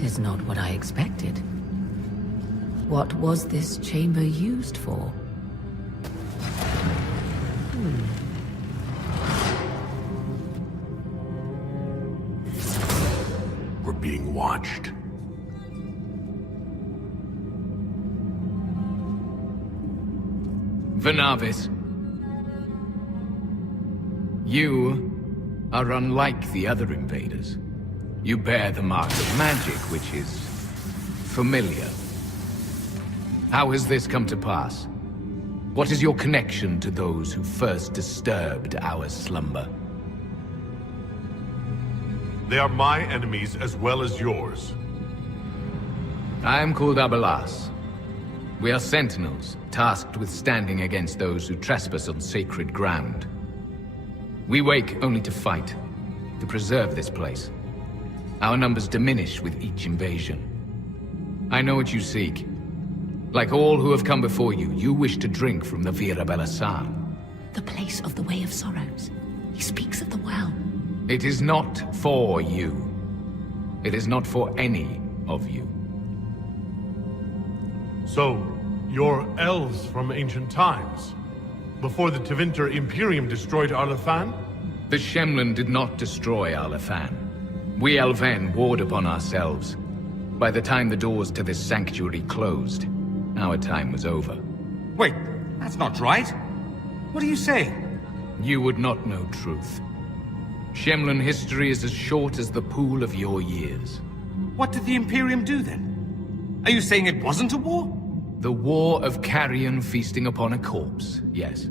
'Tis not what I expected. What was this chamber used for? We're being watched. Venavis. You are unlike the other invaders. You bear the mark of magic, which is familiar. How has this come to pass? What is your connection to those who first disturbed our slumber? They are my enemies as well as yours. I am called Abelas. We are sentinels, tasked with standing against those who trespass on sacred ground. We wake only to fight, to preserve this place. Our numbers diminish with each invasion. I know what you seek. Like all who have come before you, you wish to drink from the Vira Belasan. The place of the Way of Sorrows. He speaks of the well. It is not for you. It is not for any of you. So, you're elves from ancient times? Before the Tevinter Imperium destroyed Arlefan? The Shemlin did not destroy Arlefan. We Elven warred upon ourselves. By the time the doors to this sanctuary closed, our time was over. Wait, that's not right. What are you saying? You would not know truth. Shemlin history is as short as the pool of your years. What did the Imperium do then? Are you saying it wasn't a war? The war of carrion feasting upon a corpse, yes.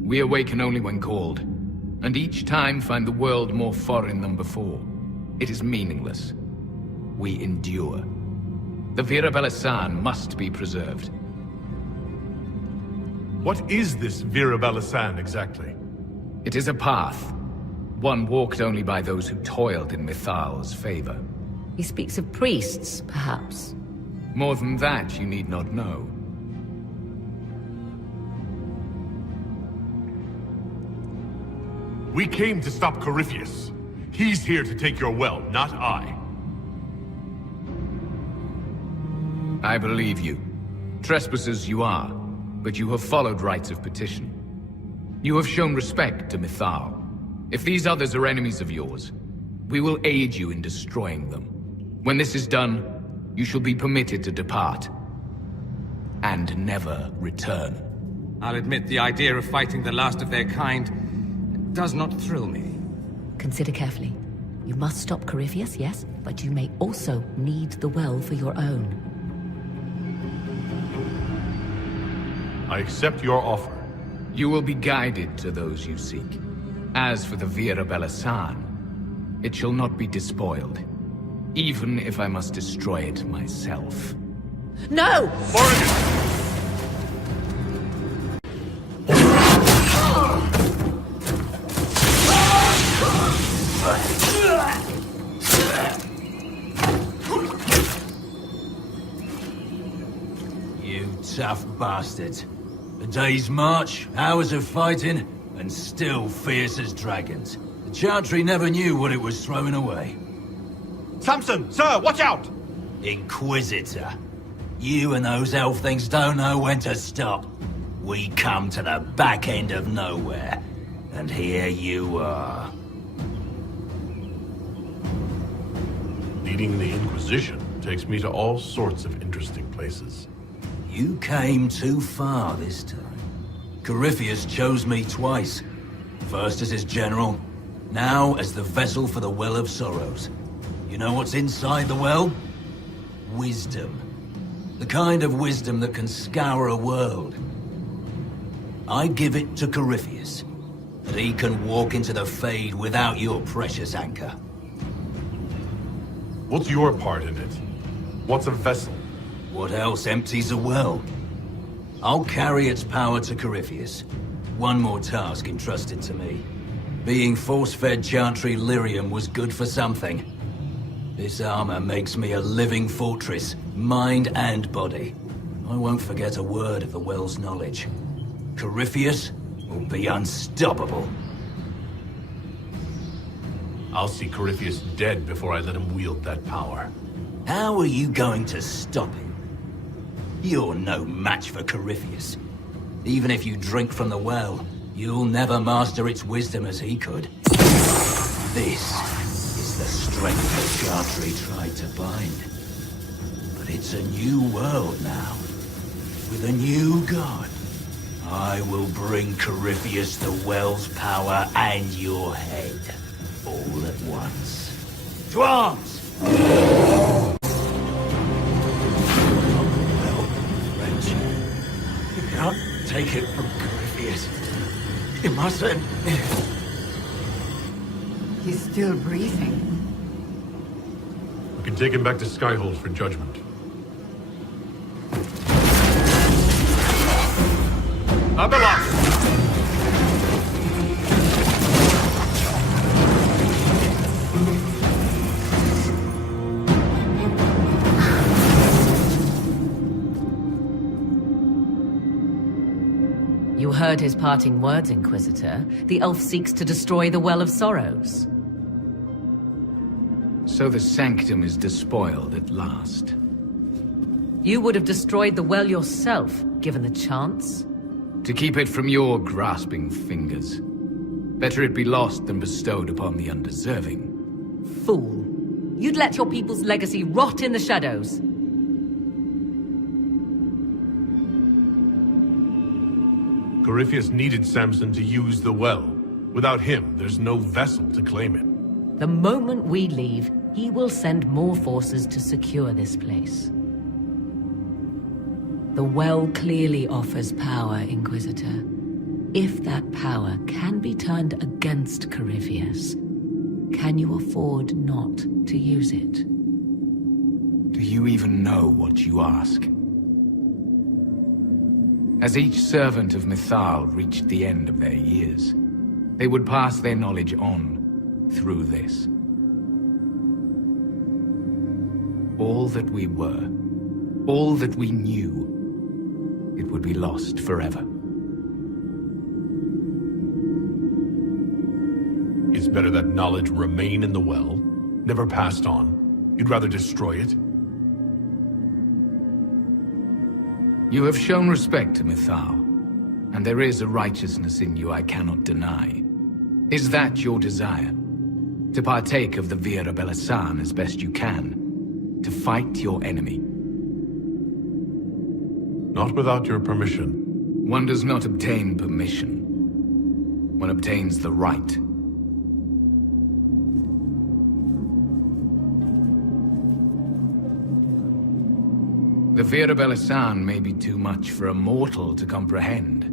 We awaken only when called, and each time find the world more foreign than before. It is meaningless. We endure. The Vira Belasan must be preserved. What is this Vira Belasan exactly? It is a path. One walked only by those who toiled in Mithal's favor. He speaks of priests, perhaps. More than that, you need not know. We came to stop Corypheus. He's here to take your well, not I. I believe you. Trespassers you are, but you have followed rites of petition. You have shown respect to Mithal. If these others are enemies of yours, we will aid you in destroying them. When this is done, you shall be permitted to depart. And never return. I'll admit the idea of fighting the last of their kind does not thrill me. Consider carefully. You must stop Corypheus, yes, but you may also need the well for your own. I accept your offer. You will be guided to those you seek. As for the Vira Belasan, it shall not be despoiled. Even if I must destroy it myself. No! You tough bastards. A day's march, hours of fighting, and still fierce as dragons. The Chantry never knew what it was throwing away. Samson, sir, watch out! Inquisitor. You and those elf things don't know when to stop. We come to the back end of nowhere. And here you are. Leading the Inquisition takes me to all sorts of interesting places. You came too far this time. Corypheus chose me twice. First as his general, now as the vessel for the Well of Sorrows. You know what's inside the well? Wisdom. The kind of wisdom that can scour a world. I give it to Corypheus, that he can walk into the Fade without your precious anchor. What's your part in it? What's a vessel? What else empties a well? I'll carry its power to Corypheus. One more task entrusted to me. Being force-fed Chantry lyrium was good for something. This armor makes me a living fortress, mind and body. I won't forget a word of the well's knowledge. Corypheus will be unstoppable. I'll see Corypheus dead before I let him wield that power. How are you going to stop him? You're no match for Corypheus. Even if you drink from the well, you'll never master its wisdom as he could. This is the strength that Chartry tried to bind. But it's a new world now, with a new god. I will bring Corypheus the well's power and your head, all at once. To arms! Well, French, you can't take it from Corypheus. You mustn't. He's still breathing. We can take him back to Skyhold for judgment. Abeloth! You heard his parting words, Inquisitor. The elf seeks to destroy the Well of Sorrows. So the sanctum is despoiled at last. You would have destroyed the well yourself, given the chance. To keep it from your grasping fingers. Better it be lost than bestowed upon the undeserving. Fool. You'd let your people's legacy rot in the shadows. Corypheus needed Samson to use the well. Without him, there's no vessel to claim it. The moment we leave, he will send more forces to secure this place. The well clearly offers power, Inquisitor. If that power can be turned against Corypheus, can you afford not to use it? Do you even know what you ask? As each servant of Mythal reached the end of their years, they would pass their knowledge on through this. All that we were, all that we knew, it would be lost forever. It's better that knowledge remain in the well, never passed on. You'd rather destroy it? You have shown respect to Mythal, and there is a righteousness in you I cannot deny. Is that your desire? To partake of the Vira Belasan as best you can? To fight your enemy? Not without your permission. One does not obtain permission. One obtains the right. The Vira Belasan may be too much for a mortal to comprehend.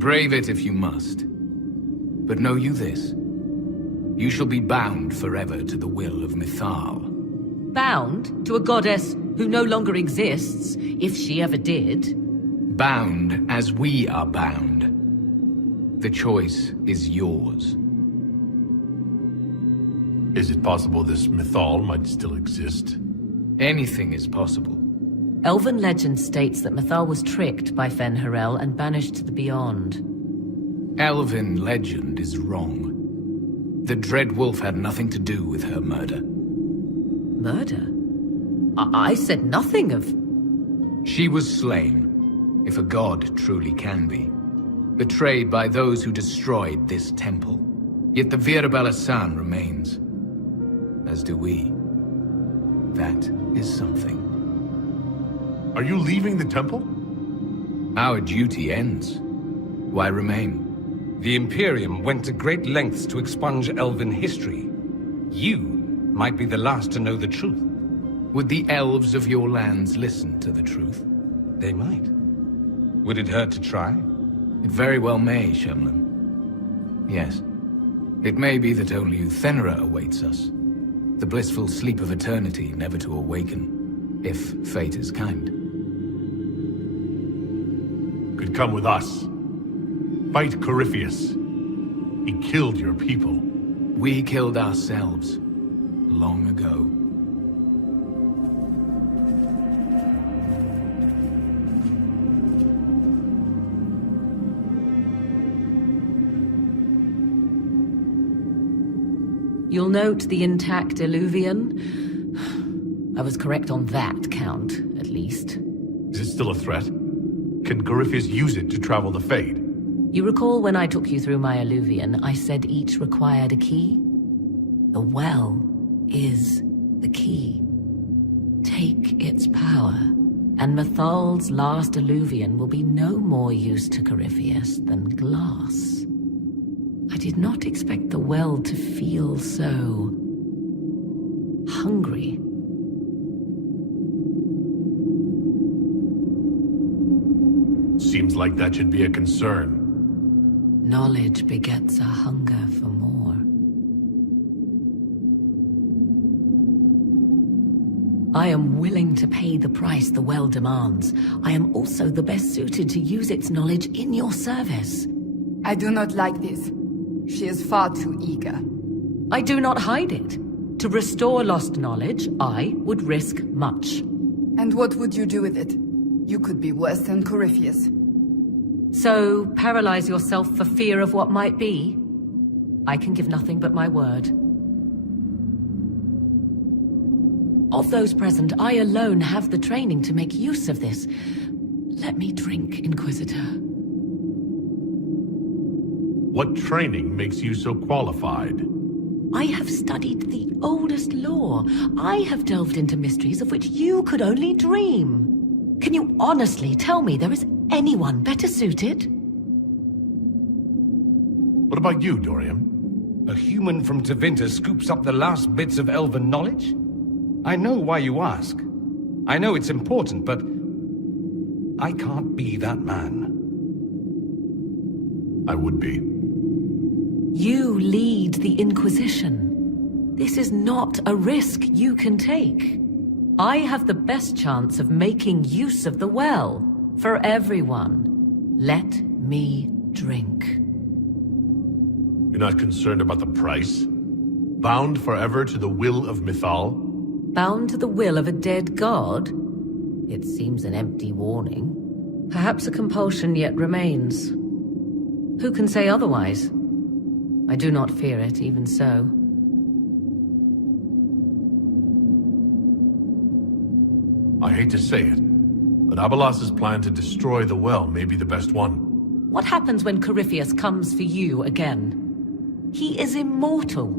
Brave it if you must. But know you this. You shall be bound forever to the will of Mythal. Bound to a goddess who no longer exists, if she ever did. Bound as we are bound. The choice is yours. Is it possible this Mythal might still exist? Anything is possible. Elven legend states that Mythal was tricked by Fen-Harel and banished to the Beyond. Elven legend is wrong. The Dread Wolf had nothing to do with her murder. Murder? I said nothing of... She was slain, if a god truly can be. Betrayed by those who destroyed this temple. Yet the Vira Belasan remains. As do we. That is something. Are you leaving the temple? Our duty ends. Why remain? The Imperium went to great lengths to expunge Elven history. You might be the last to know the truth. Would the elves of your lands listen to the truth? They might. Would it hurt to try? It very well may, Shemlin. Yes. It may be that only Uthenera awaits us. The blissful sleep of eternity, never to awaken, if fate is kind. Could come with us. Fight Corypheus. He killed your people. We killed ourselves, long ago. You'll note the intact Illuvian, I was correct on that count, at least. Is it still a threat? Can Corypheus use it to travel the Fade? You recall when I took you through my alluvion, I said each required a key? The well is the key. Take its power, and Mythal's last alluvion will be no more use to Corypheus than glass. I did not expect the well to feel so hungry. Seems like that should be a concern. Knowledge begets a hunger for more. I am willing to pay the price the well demands. I am also the best suited to use its knowledge in your service. I do not like this. She is far too eager. I do not hide it. To restore lost knowledge, I would risk much. And what would you do with it? You could be worse than Corypheus. So, paralyze yourself for fear of what might be? I can give nothing but my word. Of those present, I alone have the training to make use of this. Let me drink, Inquisitor. What training makes you so qualified? I have studied the oldest lore. I have delved into mysteries of which you could only dream. Can you honestly tell me there is anyone better suited? What about you, Dorian? A human from Tevinter scoops up the last bits of elven knowledge? I know why you ask. I know it's important, but I can't be that man. I would be. You lead the Inquisition. This is not a risk you can take. I have the best chance of making use of the well for everyone. Let me drink. You're not concerned about the price? Bound forever to the will of Mythal? Bound to the will of a dead god? It seems an empty warning. Perhaps a compulsion yet remains. Who can say otherwise? I do not fear it, even so. I hate to say it, but Abelas's plan to destroy the well may be the best one. What happens when Corypheus comes for you again? He is immortal.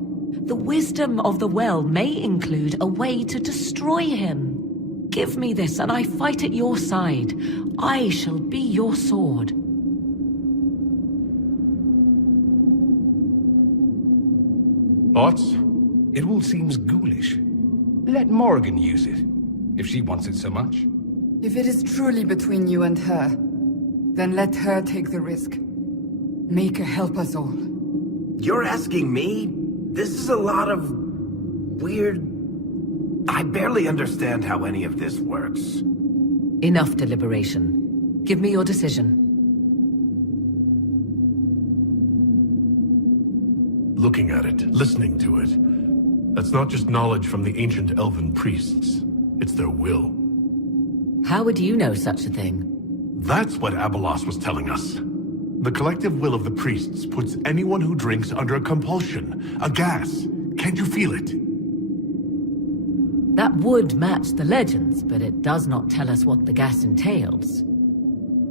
The wisdom of the well may include a way to destroy him. Give me this and I fight at your side. I shall be your sword. Thoughts? It all seems ghoulish. Let Morrigan use it, if she wants it so much. If it is truly between you and her, then let her take the risk. Make her help us all. You're asking me? This is a lot of... weird... I barely understand how any of this works. Enough deliberation. Give me your decision. Looking at it, listening to it. That's not just knowledge from the ancient elven priests. It's their will. How would you know such a thing? That's what Abelas was telling us. The collective will of the priests puts anyone who drinks under a compulsion, a gas. Can't you feel it? That would match the legends, but it does not tell us what the gas entails.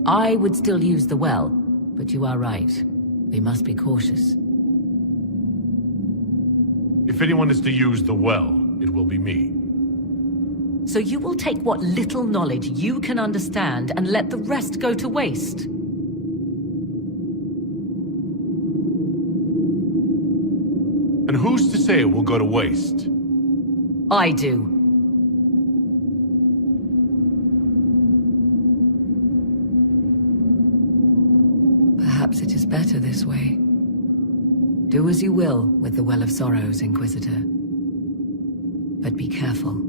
I would still use the well, but you are right. We must be cautious. If anyone is to use the well, it will be me. So you will take what little knowledge you can understand and let the rest go to waste? And who's to say it will go to waste? I do. Perhaps it is better this way. Do as you will with the Well of Sorrows, Inquisitor. But be careful.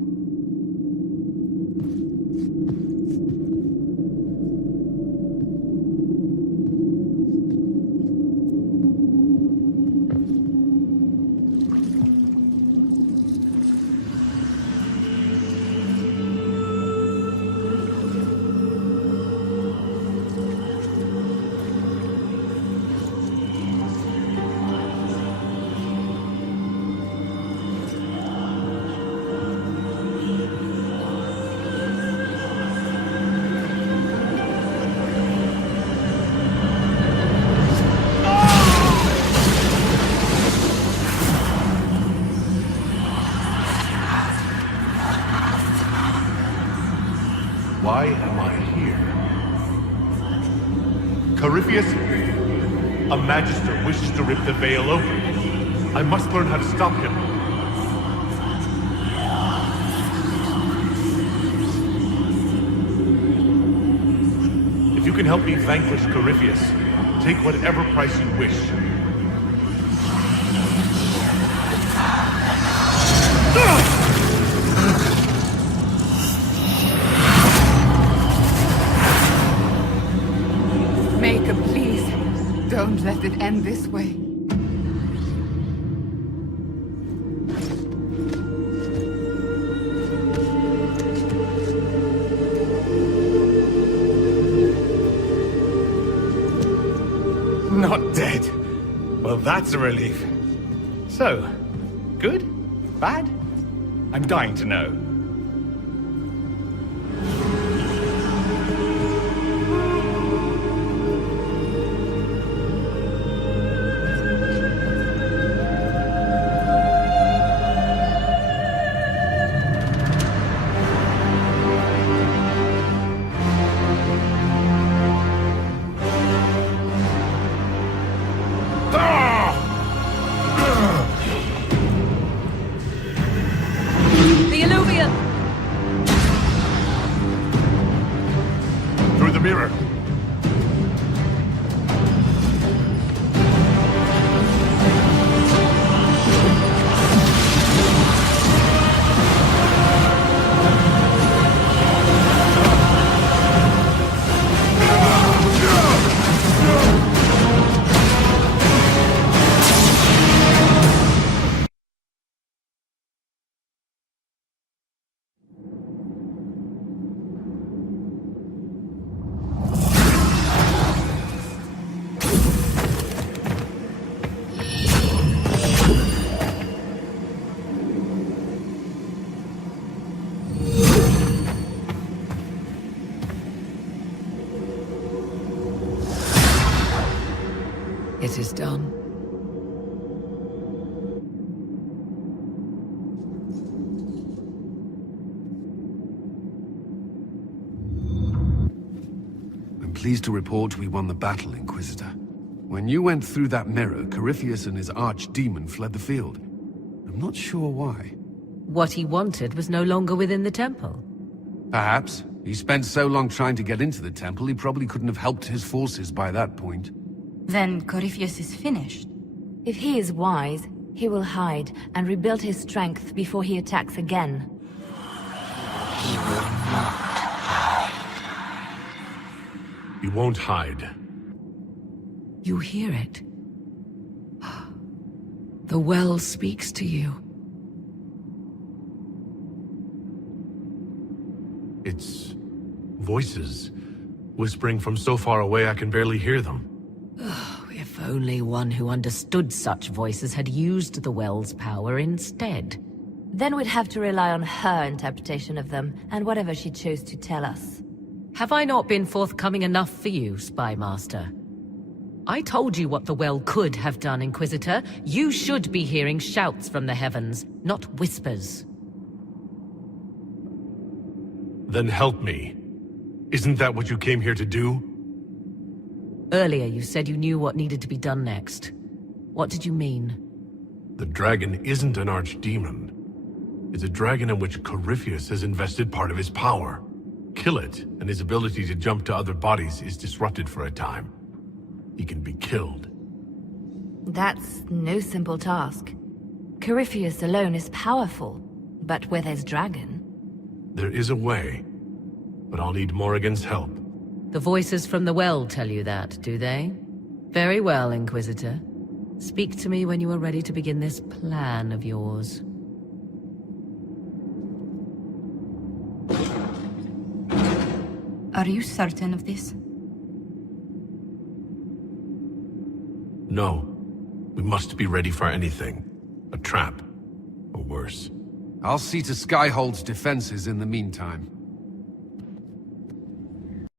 Corypheus? A Magister wishes to rip the veil open. I must learn how to stop him. If you can help me vanquish Corypheus, take whatever price you wish. Maker, please, don't let it end this way. Not dead. Well, that's a relief. So, good? Bad? I'm dying to know. The Illuvian! Through the mirror. It is done. I'm pleased to report we won the battle, Inquisitor. When you went through that mirror, Corypheus and his archdemon fled the field. I'm not sure why. What he wanted was no longer within the temple. Perhaps. He spent so long trying to get into the temple, he probably couldn't have helped his forces by that point. Then Corypheus is finished. If he is wise, he will hide and rebuild his strength before he attacks again. He won't hide. You hear it. The well speaks to you. It's voices, whispering from so far away I can barely hear them. If only one who understood such voices had used the well's power instead. Then we'd have to rely on her interpretation of them, and whatever she chose to tell us. Have I not been forthcoming enough for you, Spy Master? I told you what the well could have done, Inquisitor. You should be hearing shouts from the heavens, not whispers. Then help me. Isn't that what you came here to do? Earlier you said you knew what needed to be done next. What did you mean? The dragon isn't an archdemon. It's a dragon in which Corypheus has invested part of his power. Kill it, and his ability to jump to other bodies is disrupted for a time. He can be killed. That's no simple task. Corypheus alone is powerful, but where there's dragon... There is a way, but I'll need Morrigan's help. The voices from the well tell you that, do they? Very well, Inquisitor. Speak to me when you are ready to begin this plan of yours. Are you certain of this? No. We must be ready for anything. A trap. Or worse. I'll see to Skyhold's defenses in the meantime.